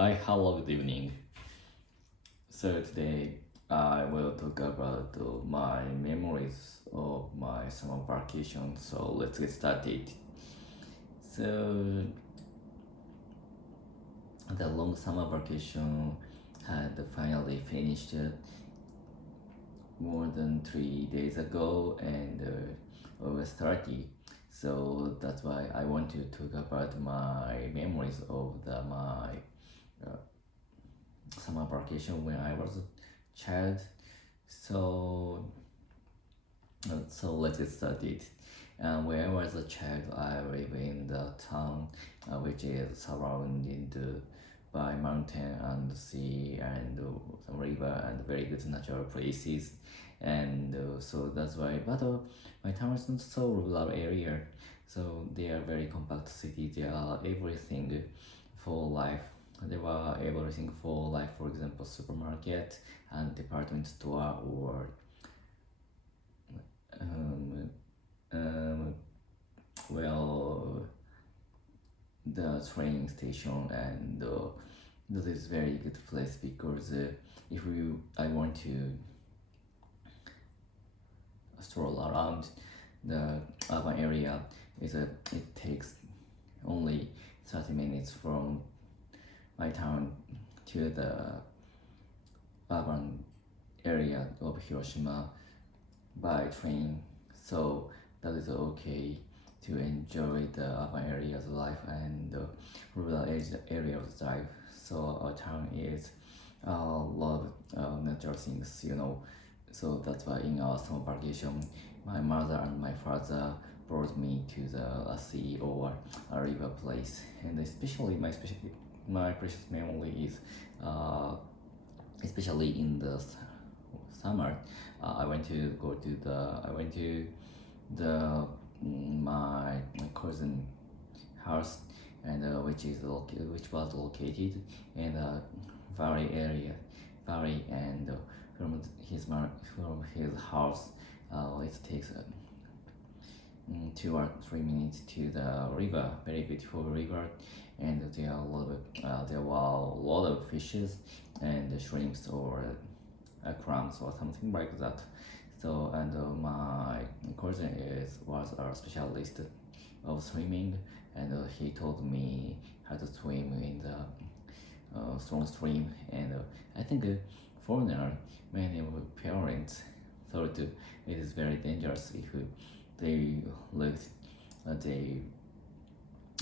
Hi, hello, good evening. So today I will talk about my memories of my summer vacation. So let's get started. So the long summer vacation had finally finished more than 3 days ago, and August 30. So that's why I want to talk about my memories of my uh, summer vacation when I was a child. So, so let's get started. When I was a child, I live in the town which is surrounded by mountain and sea and some river and very good natural places. And so that's why, but my town is not so rural area, so they are very compact city. They are everything for life. There were everything for life, for example, supermarket and department store or um, um, well, the train station, and that is very good place because if I want to stroll around the urban area, it takes only 30 minutes from my town to the urban area of Hiroshima by train. So that is okay to enjoy the urban area's life and the rural area's life. So our town is love natural things, So that's why in our summer vacation, my mother and my father brought me to the sea or a river place, and especially my precious memory is especially in the summer. I went to the my cousin house, and which was located in the valley, and from his house, it takes 2 or 3 minutes to the river, very beautiful river, and there were a lot of fishes and shrimps or clams or something like that. So, and my cousin was a specialist of swimming, and he told me how to swim in the strong stream. And I think foreigner, many parents thought it is very dangerous if they looked they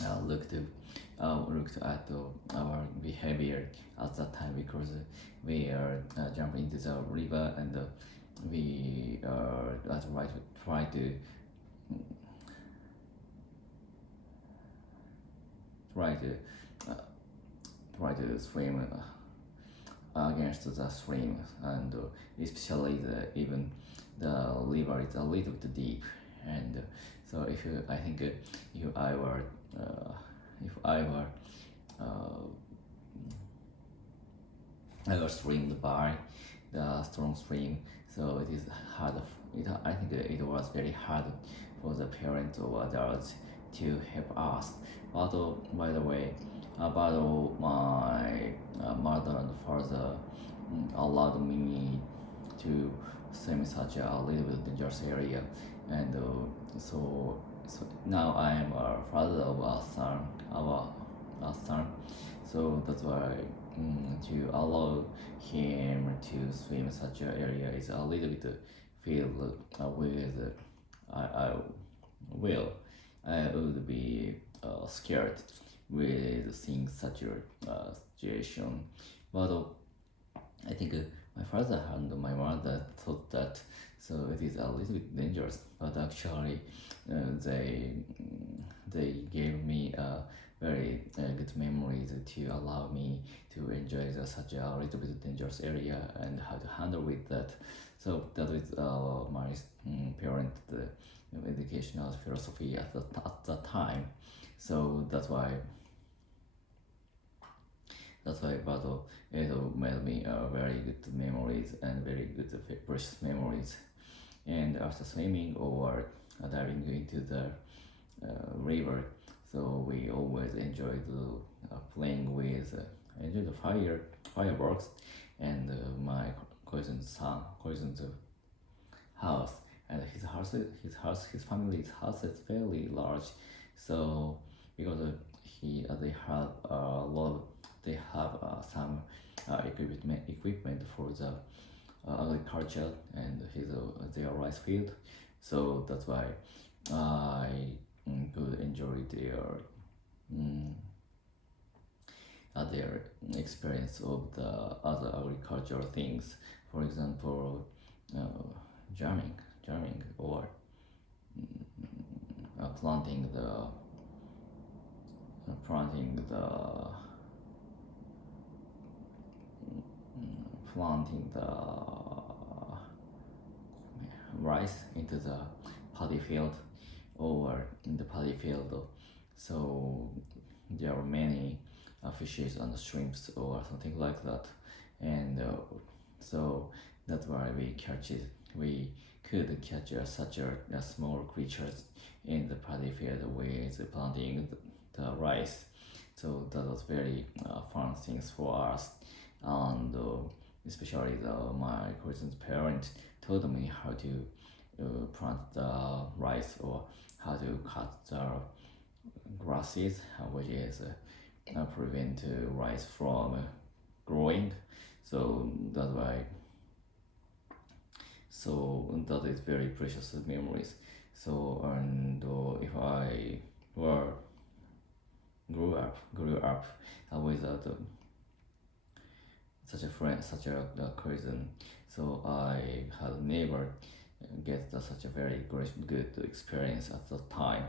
looked at our behavior at that time, because we are jumping into the river, and we try to try to uh, try to swim against the stream, and especially even the river is a little bit deep, and so I think if I were if uh, I was streamed by the strong stream, so it is hard. I think it was very hard for the parents or adults to help us. Although, by the way, but my mother and father allowed me to swim such a little bit dangerous area, and so now I am a father of a son, so that's why to allow him to swim such an area is a little bit feel with I will I would be scared with seeing such a situation, but I think my father and my mother thought that so it is a little bit dangerous, but actually they gave me a very good memories to allow me to enjoy such a little bit dangerous area and how to handle with that. So that is my parent educational philosophy at that time. So that's why battle it made me very good memories and very good precious memories. And after swimming or diving into the river, so we always enjoyed playing with enjoy the fireworks, and my cousin's house, and his family's house is fairly large, so because they have a lot of, they have some equipment for the agriculture and their rice field, so that's why I could enjoy mm, their experience of the other agricultural things. For example, uh, jamming, or planting the planting the rice into the paddy field, or in the paddy field. So there are many fishes and shrimps or something like that, and so that's why we could catch such a small creatures in the paddy field with planting the rice. So that was very fun things for us, and especially my cousin's parents told me how to plant the rice, or how to cut the grasses, which is prevent rice from growing. So that's why. So that is very precious memories. So, and if I were grew up with such a friend, such a cousin, so I had never get such a very good experience at the time.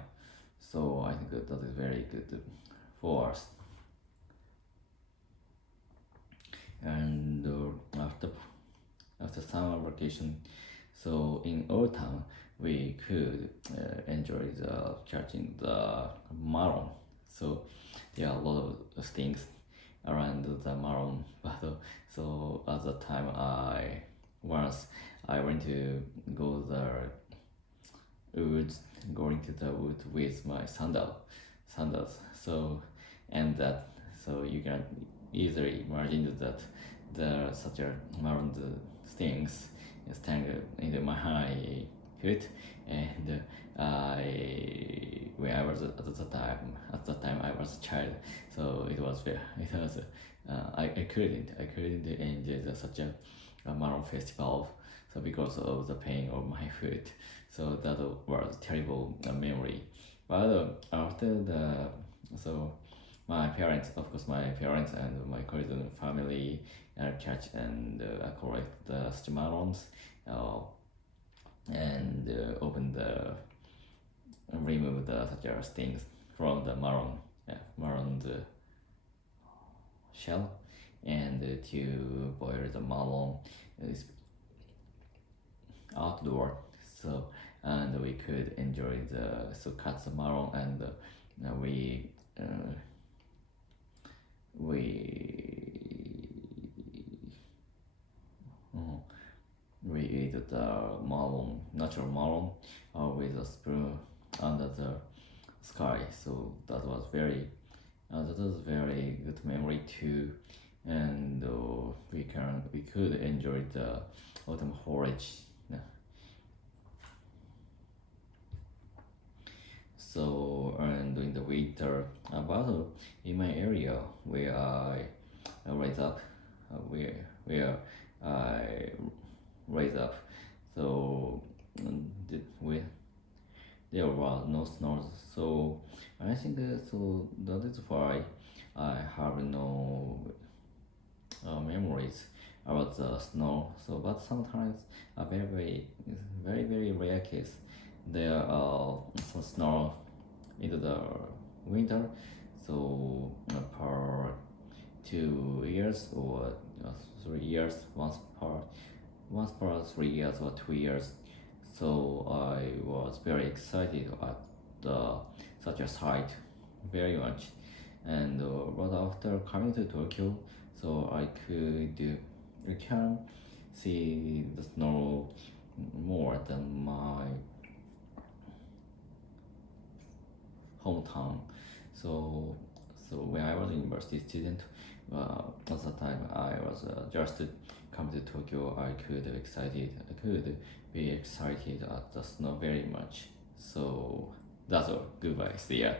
So I think that is very good for us. And after summer vacation, so in autumn we could enjoy the catching the marron. So there are a lot of things around the marron, but so at the time I went to go the woods, going to the wood with my sandals. So, and that, so you can easily imagine that the such a marron things stand into my foot, and when I was at the time I was a child, so it was I couldn't enjoy such a marron festival, so because of the pain of my foot, so that was terrible memory. But after the so my parents, of course, my parents and my cousin family catch and collect the marrons, uh, and open the remove the such as things from the marron shell, and to boil the marron is outdoor. So, and we could enjoy the so cut the marron, and uh, we uh, we ate the melon, natural melon, with a spoon under the sky. So that was very good memory too, and we could enjoy the autumn foliage. Yeah. So, and in the winter, about in my area where I raise up, where I raise up, so we there was no snow. So I think so that is why I have no memories about the snow. So, but sometimes a very rare case, there are some snow into the winter. So per 2 years or 3 years, once per 3 years or 2 years. So I was very excited at the such a sight, very much. And but after coming to Tokyo, so I can see the snow more than my hometown. So when I was a university student, at the time I was just come to Tokyo, I could be excited at the snow very much. So that's all. Goodbye. See ya.